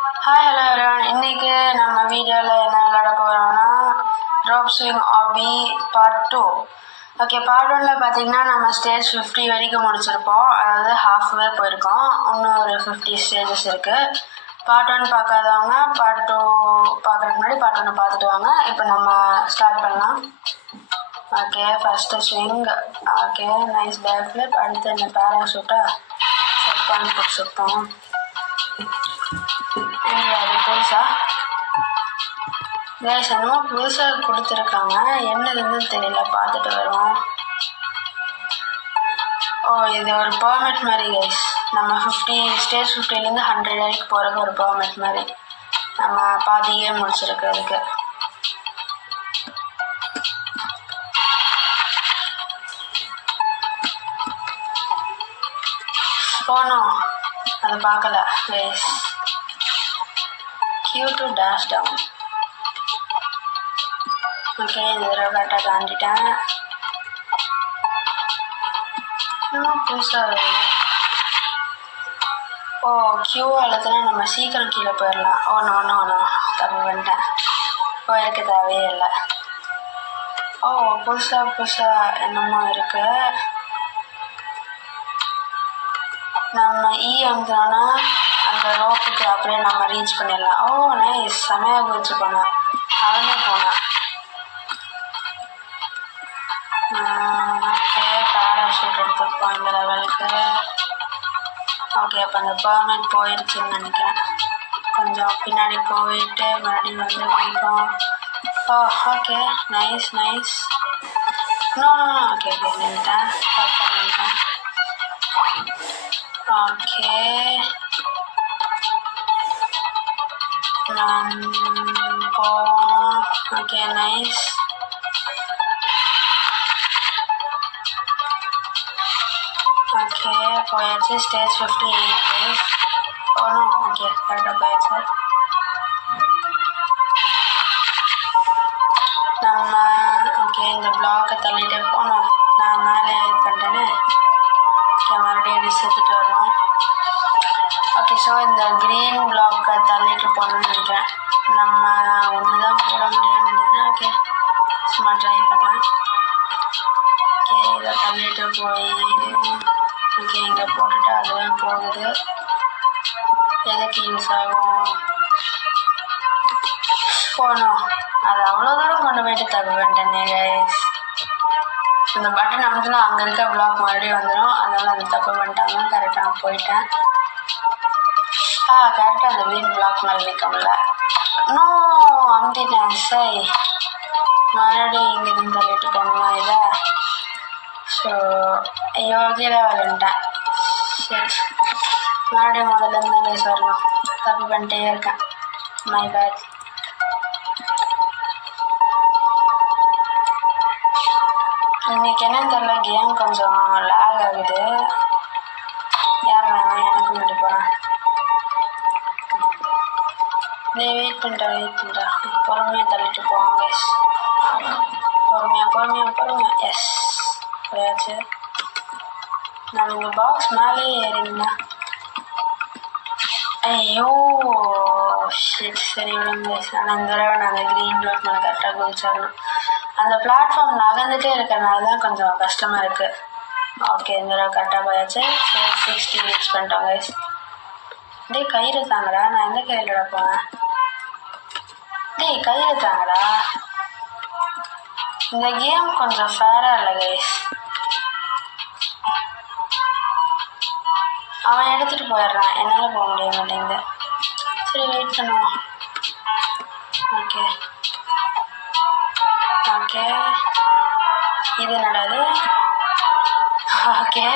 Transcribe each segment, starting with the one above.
Hi hello everyone. இன்னைக்கு நம்ம வீடியோவில் என்ன விளையாட போகிறோம்னா drop swing obby part 2. Okay, part 1ல் பார்த்தீங்கன்னா நம்ம ஸ்டேஜ் 50 வரைக்கும் முடிச்சிருப்போம். அதாவது ஹாஃப்வே போயிருக்கோம். இன்னும் ஒரு 50 ஸ்டேஜஸ் இருக்குது. பார்ட் 1 பார்க்காதவங்க பார்ட் 2 பார்க்குறதுக்கு முன்னாடி பார்ட் 1 பார்த்துட்டு வாங்க. இப்போ நம்ம ஸ்டார்ட் பண்ணலாம். Okay, first swing. Okay, nice back flip. அடுத்து இந்த பேராஷூட்டை செட் பண்ணி பிடிச்சிருப்போம். அது புதுசா கைஸ் என்னமோ புதுசாக கொடுத்துருக்காங்க, என்னதுன்னு தெரியல, பார்த்துட்டு வருவோம். ஓ, இது ஒரு பெர்மிட் மாதிரி கைஸ். நம்ம ஸ்டேஜ் 50லேருந்து 100 வரைக்கும் போகிறதுக்கு ஒரு பெர்மிட் மாதிரி. நம்ம பாதியே முடிச்சிருக்கிறதுக்கு. போனோம், அது பார்க்கல guys. Q to dash down. Okay, இந்த தடவை கரெக்டாக தாண்டிட்டேன். இன்னும் புதுசாக ஓ Q அழுத்தினா நம்ம சீக்கிரம் கீழே போயிடலாம். ஓ நோ தப்பு பண்ணிட்டேன். போயிருக்க தேவையே இல்லை. ஓ, புதுசாக என்னமோ இருக்கு. நம்ம அமுத்தினோன்னா அந்த ரோப்புக்கு அப்படியே நம்ம ரீச் பண்ணிடலாம். ஓ நைஸ், செமையாக குதிச்சு போனேன். அவனே போனேன். ஓகே, பேராஷூட் எடுத்துருப்போம் இந்த லெவலுக்கு. ஓகே, அப்போ அந்த பெர்மிட் போயிடுச்சுன்னு நினைக்கிறேன். கொஞ்சம் பின்னாடி போயிட்டு மறுபடியும் வந்து வாங்கிப்போம். Oh okay, nice. No okay நின்றுட்டேன். பண்ணிட்டேன். ஓகே, போவோம். Okay, nice. ஓகே, போயாச்சு. ஸ்டேஜ் 58. போகணும். ஓகே, கரெக்டாக போயாச்சு. நம்ம ஓகே இந்த பிளாக்கை தள்ளிட்டு போகணும். நான் மேலே இது பண்ணிட்டேன்னு மறுபடியும் எடுத்துட்டு வருவோம். ஓகே, ஸோ இந்த க்ரீன் பிளாக்கை தள்ளிட்டு போகணும்னு நினைக்கிறேன். நம்ம ஒன்று தான் போட முடியும்னு நினைக்கிறேன். ஓகே, சும்மா ட்ரை பண்ணேன். ஓகே, இதை தள்ளிட்டு போய் ஓகே இங்கே போட்டுட்டு அதுவே போகுது. எதுக்கு யூஸ் ஆகும்? போகணும். அது அவ்வளோ தூரம் கொண்டு போயிட்டு தப்பு பண்ணிட்டேனே கைஸ். இந்த பட்டன் அமுத்துனா அங்கே இருக்க பிளாக் மறுபடியும் வந்துடும். அதனால அந்த தப்பு பண்ணிட்டாங்க. கரெக்டாக போயிட்டேன். கரெக்டாக அந்த க்ரீன் பிளாக் மேலே நிற்க முடியல. இன்னும் அமுத்திட்டேன். சரி, மறுபடியும் இங்கேருந்து தள்ளிட்டு போகணுமா இதை? ஸோ ஐயோ கீழே வரேன்ட்டேன். சரி, மறுபடியும் முதல்லேருந்து கைஸ் வரணும். தப்பு பண்ணிட்டே இருக்கேன். My bad. இன்னைக்கு என்னன்னு தெரியல, கேம் கொஞ்சம் லேக் ஆகுது. யார் வேணாம், எனக்கு முன்னாடி போகிறேன். வெயிட் பண்ணுறா. பொறுமையாக தள்ளிட்டு போவாங்க கைஸ். பொறுமையாக. எஸ், போயாச்சு. நான் இந்த பாக்ஸ் மேலேயே ஏறினா. ஐயோ சரி விடுங்க கைஸ். ஆனால் இந்த தடவை நாங்கள் க்ரீன் பிளாக் மேலே கரெக்டாக குதிச்சாகணும். அந்த பிளாட்ஃபார்ம் நகர்ந்துட்டே இருக்கிறனால தான் கொஞ்சம் கஷ்டமாக இருக்குது. ஓகே, இந்த தடவை கரெக்டாக போயாச்சு. 60 ரீச் பண்ணிட்டோம் கைஸ். டேய் கயிறு தாங்கடா. நான் எந்த கயிறுல போவேன்? டேய் கயிறு தாங்கடா. இந்த கேம் கொஞ்சம் ஃபேராக இல்லை கைஸ். அவன் எடுத்துகிட்டு போயிடுறான், என்னால் போக முடிய மாட்டேங்குது. சரி, வெயிட் பண்ணுவோம். ஓகே, இது என்னடாது? ஓகே,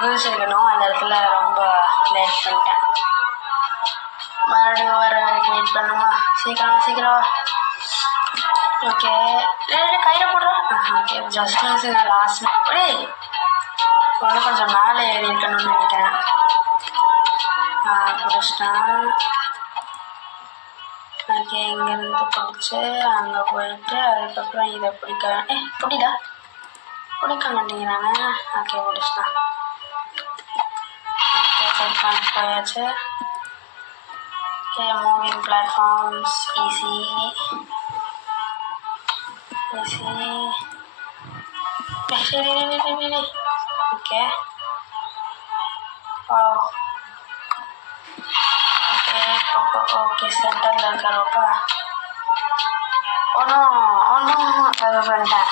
குதிச்சிருக்கணும். அந்த இடத்துல ரொம்ப லேட் பண்ணிட்டேன். மறுபடியும் வர வரைக்கும் வெயிட் பண்ணுமா? சீக்கிரம். ஓகே, கயிறை போடுறோம். Okay, just missing last. ஒன்று கொஞ்சம் மேலே ஏறி இருக்கணும்னு நினைக்கிறேன். பிடிச்சிட்டேன். ஓகே, இங்கேருந்து பிடிச்சி அங்கே போயிட்டு அதுக்கப்புறம் இதை பிடிடா. பிடிக்க மாட்டேங்கிறாங்க. ஓகே, பிடிச்சிட்டேன். செட் பண்ணி போயாச்சு. Okay, moving platforms easy. Okay okay சென்டரில் இருக்க ரோப்பா ஒன்றும் அது பண்ணிட்டேன்.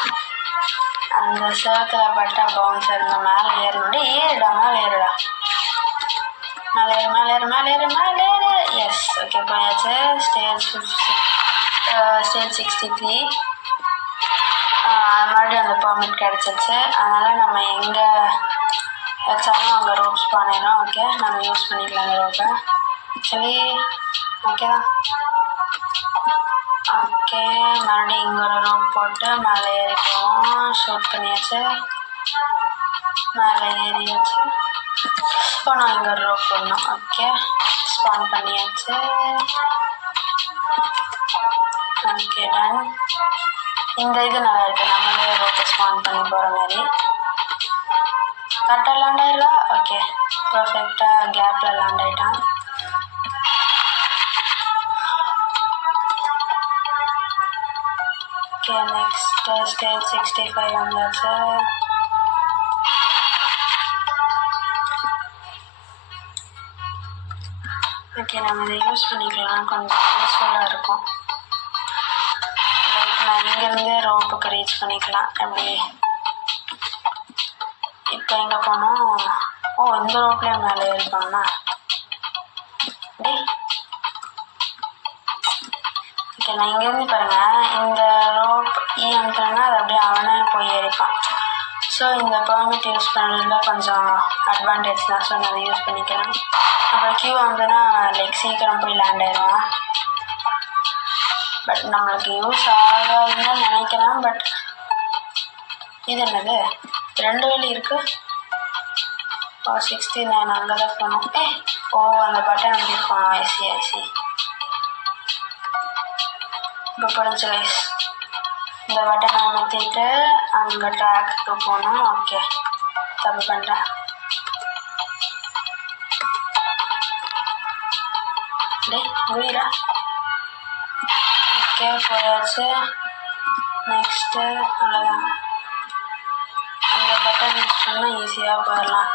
அந்த சர்க்கிளை பட்டா பவுன்ஸ் இருந்த மேலே ஏறணுடி. ஏறுடா, மேலே ஏறுடா, மேலே ஏறு. எஸ், ஓகே போயாச்சு. ஸ்டேஜ் 63. மறுபடியும் அந்த பெர்மிட் கிடச்சிருச்சு. அதனால் நம்ம எங்கே வச்சாலும் அங்கே ரோப்ஸ் பண்ணிடும். ஓகே, நம்ம யூஸ் பண்ணிக்கலாம் அந்த ரோப்பை. ஆக்சுவலி ஓகே தான். ஓகே, மறுபடியும் இங்கே ஒரு ரோப் போட்டு மேலே ஏறிக்குவோம். ஷூட் பண்ணியாச்சு, மேலே ஏறியாச்சு. நான் இங்கே ஒரு ரோப் போடணும். ஓகே, ஸ்பான் பண்ணியாச்சு. Okay done. இந்த இது நல்லா இருக்குது, நம்மளே ரோப்பை ஸ்பான் பண்ணி போகிற மாதிரி. கரெக்டாக லேண்ட் ஆயிடுவா. ஓகே, பர்ஃபெக்டாக கேப்பில் லேண்ட் ஆகிட்டான். ஓகே, நெக்ஸ்ட் ஸ்டேஜ் 65 வந்தாச்சு. ஓகே, நம்ம இதை யூஸ் பண்ணிக்கலாம், கொஞ்சம் யூஸ்ஃபுல்லாக இருக்கும். லைக் நான் இங்கேருந்தே ரோப்புக்கு ரீச் பண்ணிக்கலாம். அப்படி இப்போ எங்கே போனோம்? இந்த ரோப்லேயே மேலே ஏறிப்பாங்கண்ணா. ஓகே, நான் இங்கேருந்து பாருங்கள், இந்த ரோப் அமுத்துனா அது அப்படியே அவனே போய் ஏறிப்பான். ஸோ இந்த பெர்மிட் யூஸ் பண்ணுறதுல கொஞ்சம் அட்வான்டேஜ் தான். ஸோ நான் அதை யூஸ் பண்ணிக்கிறேன். அப்புறம் கியூ வந்துன்னா லைக் சீக்கிரம் போய் லேண்ட் ஆயிடுவான். பட் நம்மளுக்கு யூஸ் ஆகாதுன்னு நினைக்கிறேன். பட் இது என்னது, 2 வழி இருக்குது. 69 அங்கே தான் போகணும். அந்த பட்டன் அப்படி போகணும். ஐசி இப்போ புரிஞ்சு கைஸ். இந்த பட்டனை அமர்த்திட்டு அங்கே ட்ராக்கு போகணும். ஓகே, தப்பு பண்ணிட்டேன். முடியல. ஓகே, போயாச்சு. நெக்ஸ்ட்டு அவ்வளோதான். அந்த பட்டன் யூஸ் பண்ணால் ஈஸியாக போயிடலாம்.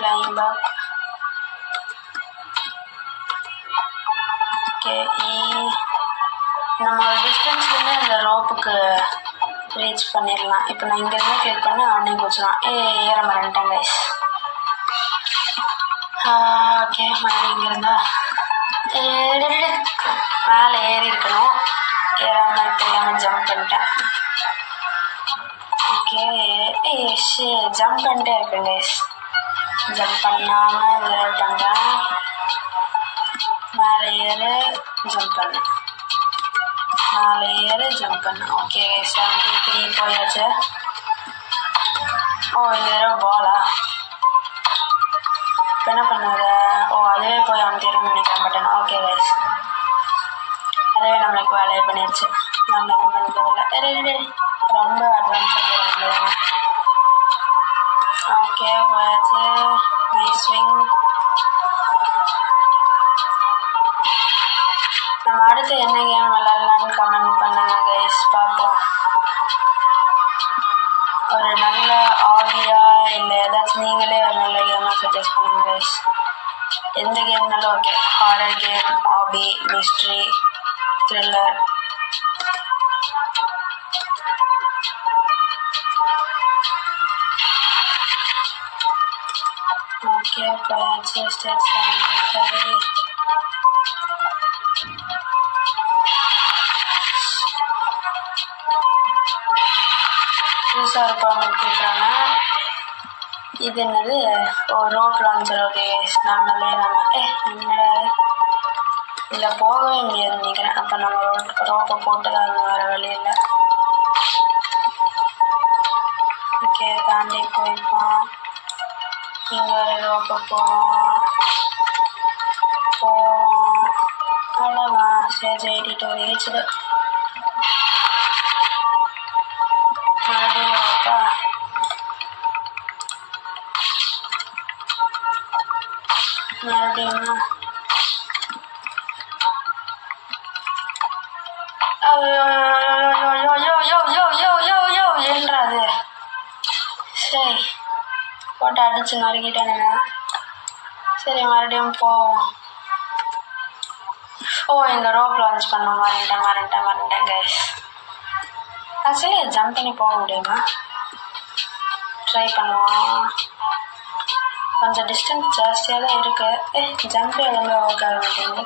climb up. ஓகே, நம்ம டிஸ்டன்ஸ்லேருந்து அந்த ரோப்புக்கு ரீச் பண்ணிடலாம். இப்போ நான் இங்கேருந்து கிளிக் பண்ணி அவனே போச்சுலாம். ஏற மறந்துட்டேன் கைஸ். ஓகே, மறுபடியும் இங்கேருந்தா மேலே ஏறி இருக்கணும். ஏறாமல் தெரியாமல் ஜம்ப் பண்ணிட்டேன். ஓகே, ஜம்ப் பண்ணிட்டே இருக்கேன் கைஸ். ஜம்ப் பண்ணாமல் விளையாட பண்ணுறேன். மேலே ஏறு, ஜம்ப் பண்ணு, மேலே ஏறு, ஜம்ப் பண்ணு. ஓகே, 73 போயாச்சு. இந்த தடவை பாலா இப்போ என்ன பண்ணுவது? அதுவே போய் அமைத்திருன்னு நினைக்கிறேன் பட்டன். ஓகே கைஸ், அதுவே நம்மளுக்கு வேலையை பண்ணிடுச்சு. நம்ம எதுவும் பண்ணிக்கிறதில்ல. ரொம்ப அட்வான்ஸாக போகிறாங்க. ஓகே, போயாச்சு. Nice swing. நம்ம அடுத்து என்ன கேம் விளாட்லான்னு கமெண்ட் பண்ணுங்க கைஸ், பார்ப்போம். ஒரு நல்ல ஆடியா இல்லை ஏதாச்சும் நீங்களே ஒரு நல்ல கேமாக சஜஸ்ட் பண்ணுங்க கைஸ். எந்த கேம்னாலும் okay. Horror game, obby, mystery, thriller. Okay, போயாச்சு. ஸ்டேஜ் 75. புதுசாக ஒரு பெர்மிட் கொடுக்குறாங்க. இது என்னது? Rope launcher. ஓகே, நம்மளே என்னடா இதில் போகவே முடியாதுன்னு நினைக்கிறேன். அப்போ நம்ம ரோப்பை போட்டு தான் வேறு வழி இல்லை. ஓகே, தாண்டி போயிருக்கோம். இங்கே ஒரு ரோப்பை போவோம். அவ்வளோதான். ஸ்டேஜ் 82 ரீச்சுடு. மறுபடியும் ரோப்பா. மறுபடியும் என்றாது சரி போட்டு அடிச்சு நறுக்கிட்டானுங்க. சரி மறுபடியும் போவோம். ஓ இந்த ரோப் லான்ச் பண்ண மறந்துட்டேன் கைஸ். ஆக்சுவலி ஜம்ப் பண்ணி போக முடியுமா? ட்ரை பண்ணுவோம். கொஞ்சம் டிஸ்டன்ஸ் ஜாஸ்தியாக தான் இருக்கு. ஜம்ப் ஒழுங்காக ஒர்க் ஆக மாட்டேங்குது.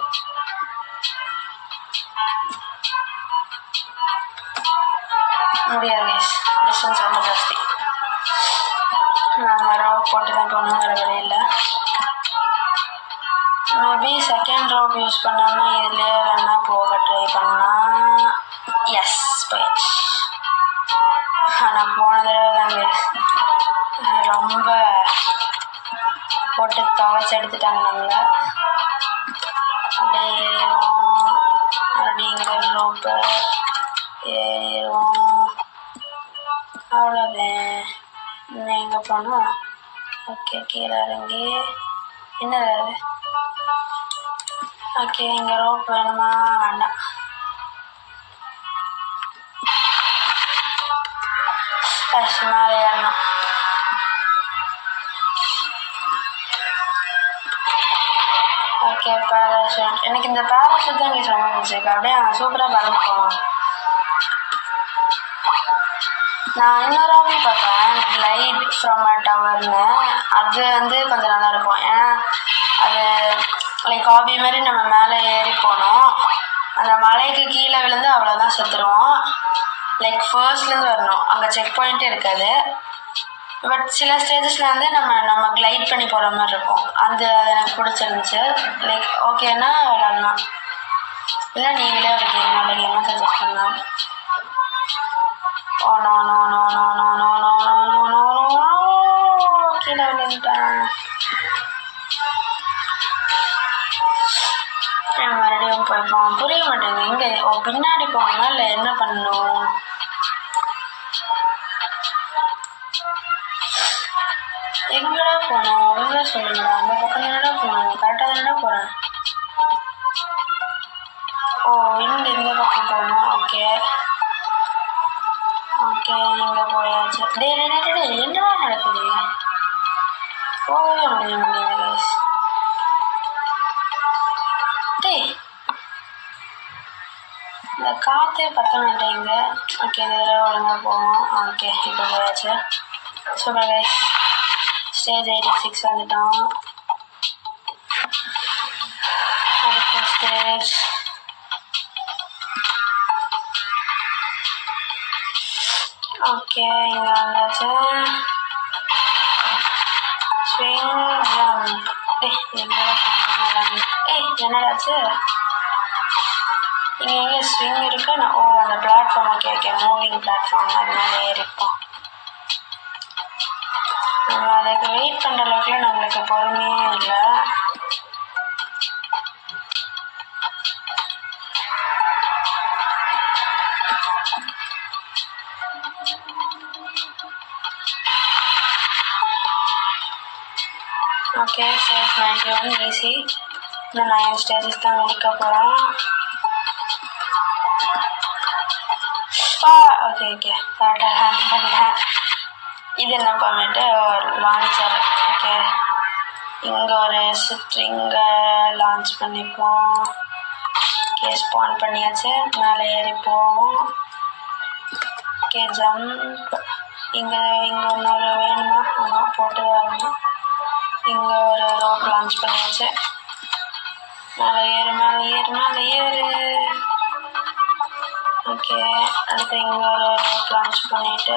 முடியாது கைஸ், டிஸ்டன்ஸ் ரொம்ப ஜாஸ்தி. நம்ம ரோப் போட்டு தான் போகணும், வேறு வழி இல்லை. மேபி செகண்ட் ரோப் யூஸ் பண்ணோம்னா இதுலேயே வேணா போக ட்ரை பண்ணலாம். எஸ் போயிடுச்சு. ஆனால் போன தடவை தாங்க ரொம்ப போட்டு துவைச்சி எடுத்துட்டாங்க நம்மளை. அப்படியே ஏறுவோம், அப்படிங்கிற ரோப்பை ஏறுவோம். அவ்வளோதான். இன்னும் எங்கே போகணும்? ஓகே கீழே இறங்கி என்னது? ஓகே இங்கே ரோப் வேணுமா? வேண்டாம். மேலே ஏறணும். Okay parachute. எனக்கு இந்த பேராஷூட் தான் இங்கே ரொம்ப பிடிச்சிருக்கு. அப்படியே சூப்பராக பறந்து போவோம். நான் இன்னொரு ஆபி பார்த்தேன், கிளைட் ஃப்ரம் அ டவர்னு. அது கொஞ்சம் நல்லா இருக்கும். ஏன்னா அது லைக் ஹாபி மாதிரி நம்ம மேலே ஏறி போனோம். அந்த மலைக்கு கீழே விழுந்து அவ்வளோதான் செத்துருவோம். லைக் ஃபர்ஸ்ட்லேருந்து வரணும். அங்கே செக் பாயிண்ட்டே இருக்காது. பட் சில ஸ்டேஜஸில் நம்ம கிளைட் பண்ணி போகிற மாதிரி இருக்கும். அது எனக்கு பிடிச்சிருந்துச்சு. லைக் ஓகேன்னா விளாட்லாம். இல்லை நீங்களே ஒரு கேம் நல்ல கேமாக சஜஸ்ட் பண்ணலாம். Oh no no no no no no no no no no கீழே விழுந்துட்டேன். மறுபடியும் போய்ப்போம். புரிய மாட்டேங்குது. எங்கே பின்னாடி போகணுமா இல்லை என்ன பண்ணணும்? எங்கடா போகணும்? ஒழுங்கா சொல்லுங்களா. அந்த பக்கம் தானடா போகணும். கரெக்டாக தானடா போகிறேன். ஓ இந்த பக்கம் போகணும். ஓகே ஓகே இங்கே போயாச்சு. என்னடா நடக்குது? போகவே முடியல கைஸ். இந்த காற்றே பற்ற மாட்டேங்க. ஓகே இந்த தடவை ஒழுங்காக போவோம். ஓகே இப்போ போயாச்சு. Super guys. ஸ்டேஜ் 86 வந்துட்டோம். அடுத்த ஸ்டேஜ் ஓகே இங்கே வந்தாச்சு. Swing jump. என்னடாச்சு? இங்கே எங்கே ஸ்விங் இருக்கு? ஓ அந்த platform. Okay okay moving platform. அதனால ஏறிப்போம். நம்ம அதுக்கு வெயிட் பண்ணுற அளவுக்குலாம் நம்மளுக்கு பொறுமையே இல்லை. Okay stage 91 easy. இன்னும் 9 ஸ்டேஜஸ் தான் முடிக்க போகிறோம். ஓகே ஓகே கரெக்டாக ஹேண்ட் பண்ணேன். இது என்ன பண்ணிட்டு லான்ச்சர். ஓகே இங்கே ஒரு ஸ்ட்ரிங்கை லான்ச் பண்ணிப்போம். ஓகே ஸ்பான் பண்ணியாச்சு. மேலே ஏறி போவோம். Okay jump. இங்கே இன்னொரு வேணுமா? ஆமாம் போட்டு வரணும். இங்கே ஒரு ரோப் லான்ச் பண்ணியாச்சு. மேலே ஏறு. ஓகே அடுத்து இங்கே ஒரு ரோப் லான்ச் பண்ணிவிட்டு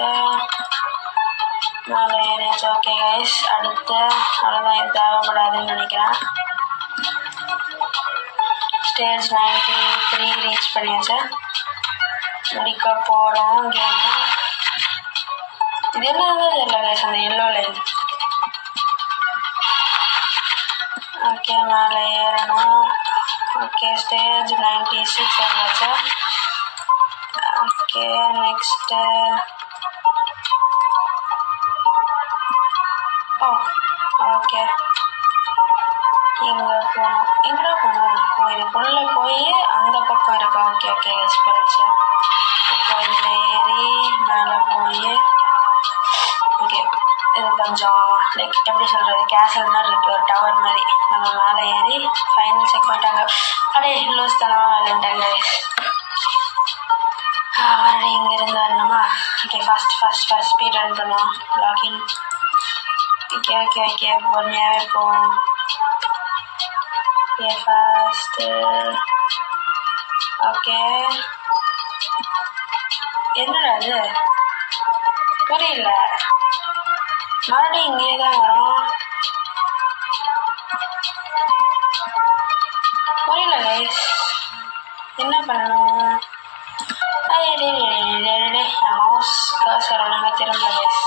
மேலே ஏறியாச்சு. ஓகே கைஸ் அடுத்து அவ்வளோதான். இது தேவைப்படாதுன்னு நினைக்கிறேன். ஸ்டேஜ் 93 ரீச் பண்ணியாச்சு. முடிக்க போகிறோம் கேமு. இது என்னது இல்லை கைஸ், அந்த எல்லோ லைன். ஓகே மேலே ஏறணும். ஓகே ஸ்டேஜ் 96 வந்தாச்சு. ஓகே நெக்ஸ்ட்டு ஓகே இங்கே போகணும். எங்கடா போகணும்? இதுக்குள்ளே போய் அந்த பக்கம் இருக்கா? ஓகே ஓகே கைஸ் புரிஞ்சு. இப்போ இதில் ஏறி மேலே போய் ஓகே இது கொஞ்சம் லைக் எப்படி சொல்கிறது, கேசல் மாதிரி இருக்குது, ஒரு டவர் மாதிரி. நம்ம மேலே ஏறி ஃபைனல் செக் பண்ணிட்டாங்க. அப்படியே லூஸ் தனமாக விளையாண்டாங்க கைஸ். மறுபடியும் இங்கேருந்து வரணுமா? ஓகே ஃபஸ்ட் ஸ்பீட் ரன் பண்ணுவோம். லாகின். ஓகே ஓகே ஓகே பொறுமையாகவே போவோம். ஓகே ஃபஸ்ட்டு ஓகே என்னடா இது புரியல. மறுபடியும் இங்கேயே தான் வரும். புரியல கைஸ் என்ன பண்ணணும்? மவுஸ் கர்சர் ஒழுங்கா திரும்ப கைஸ்.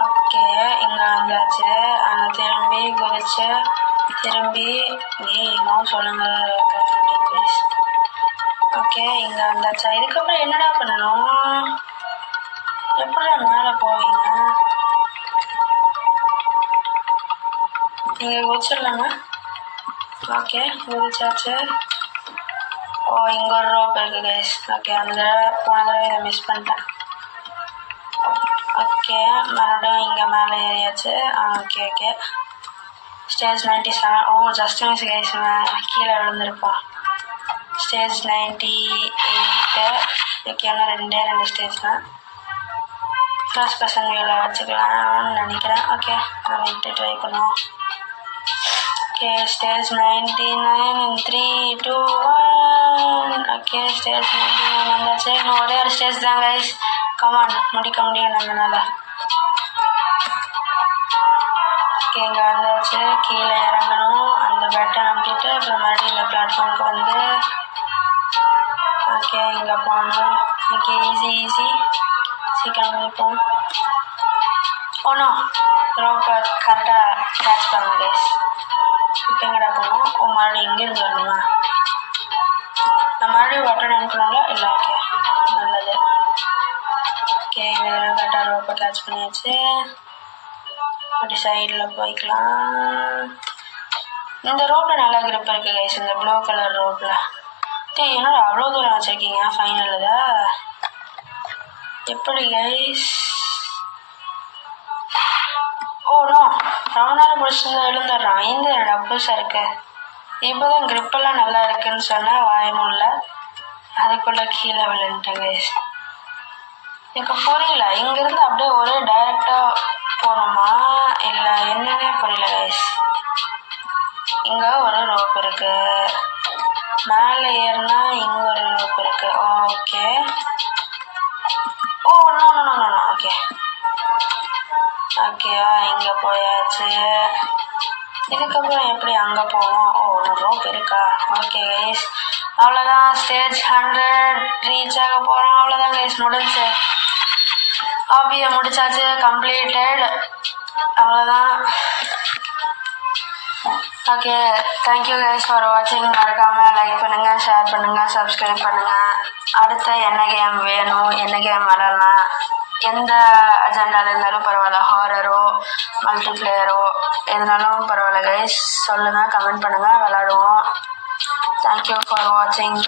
ஓகே இங்கே வந்தாச்சு. அங்கே திரும்பி குதிச்சு திரும்பி மவுஸ் ஒழுங்கா கைஸ். ஓகே இங்கே வந்தாச்சா? இதுக்கப்புறம் என்னடா பண்ணணும்? எப்படா மேலே போவீங்க? இங்கே குதிச்சிடலாமா? ஓகே குதிச்சாச்சு. ஓ இங்கே ஒரு ரோப் இருக்குது கைஸ். ஓகே அந்த போன தடவை இதை மிஸ் பண்ணிட்டேன். ஓகே மறுபடியும் இங்கே மேலே ஏறியாச்சு. Okay okay stage 97. Oh just miss guys, கீழே விழுந்திருப்போம். ஸ்டேஜ் 98. ஓகே இன்னும் ரெண்டு ஸ்டேஜ் தான். ஃபர்ஸ்ட் பர்சன் வியூவில் வச்சுக்கலாம்னு நினைக்கிறேன். ஓகே நம்ம விட்டு ட்ரை பண்ணுவோம். Okay stage 99 in 3, 2, 1. Okay stage 99 வந்தாச்சு. இன்னும் ஒரே ஒரு ஸ்டேஜ் தான் கைஸ். கமான் முடிக்க முடியும் நம்மளால. ஓகே இங்கே வந்தாச்சு. கீழே இறங்கணும். அந்த பட்டன் அமுத்திட்டு அப்புறம் மறுபடியும் இந்த பிளாட்ஃபார்முக்கு வந்து ஓகே இங்கே போகணும். ஓகே ஈஸி சீக்கிரம் முடிப்போம். ஒன்றும் ரோப்பை கரெக்டாக கேட்ச் பண்ணுங்க கைஸ். இப்போ எங்கடா போகணும்? மறுபடியும் இங்கேருந்து வரணுமா? நான் மறுபடியும் பட்டன் அனுப்பணுங்களா? இல்லை ஓகே நல்லது. ஓகே இதெல்லாம் கரெக்டாக ரோப்பை கேட்ச் பண்ணியாச்சு. அப்படி சைடில் போய்க்கலாம். இந்த ரோப்பில் நல்லா கிரிப் இருக்குது கைஸ், இந்த ப்ளூ கலர் ரோப்பில். என்னோட அவ்வளோ தூரம் வச்சுருக்கீங்க ஃபைனலில் எப்படி கைஸ்? ஓ நோ ரொம்ப நேரம் பிடிச்சிருந்தா எழுந்துடுறான். இந்த டப்புஸாக இருக்கு. இப்போ தான் கிரிப்பெல்லாம் நல்லா இருக்குன்னு சொன்னால் வாயமும் இல்லை, அதுக்குள்ளே கீழே விழுந்துட்டேன் கைஸ். எனக்கு புரியல, இங்கேருந்து அப்படியே ஒரே டைரெக்டாக போகணுமா இல்லை என்னன்னே புரியல கைஸ். இங்கே ஒரு ரோப் இருக்கு, மேலே ஏறினா இங்கே ஒரு ரோப் இருக்கு. ஓகே ஓ நோ ஓகே ஓகேவா இங்கே போயாச்சு. இதுக்கப்புறம் எப்படி அங்கே போவோம்? ஓ ஒரு ரோப் இருக்கா? ஓகே கைஸ் அவ்வளோதான். ஸ்டேஜ் 100 ரீச் ஆக போகிறோம். அவ்வளோதான் கைஸ் முடிஞ்சு. ஹாபியை முடிச்சாச்சு, கம்ப்ளீட்டட். அவ்வளோதான். ஓகே தேங்க்யூ கைஸ் ஃபார் வாட்சிங். மறக்காமல் லைக் பண்ணுங்கள், ஷேர் பண்ணுங்கள், சப்ஸ்கிரைப் பண்ணுங்கள். அடுத்த என்ன கேம் வேணும், என்ன கேம் விளாட்லாம், எந்த அஜெண்டாவில் இருந்தாலும் பரவாயில்ல, ஹாரரோ மல்டிப்ளேயரோ எதுனாலும் பரவாயில்ல கைஸ் சொல்லுங்கள், கமெண்ட் பண்ணுங்கள், விளாடுவோம். தேங்க்யூ ஃபார் வாட்சிங்.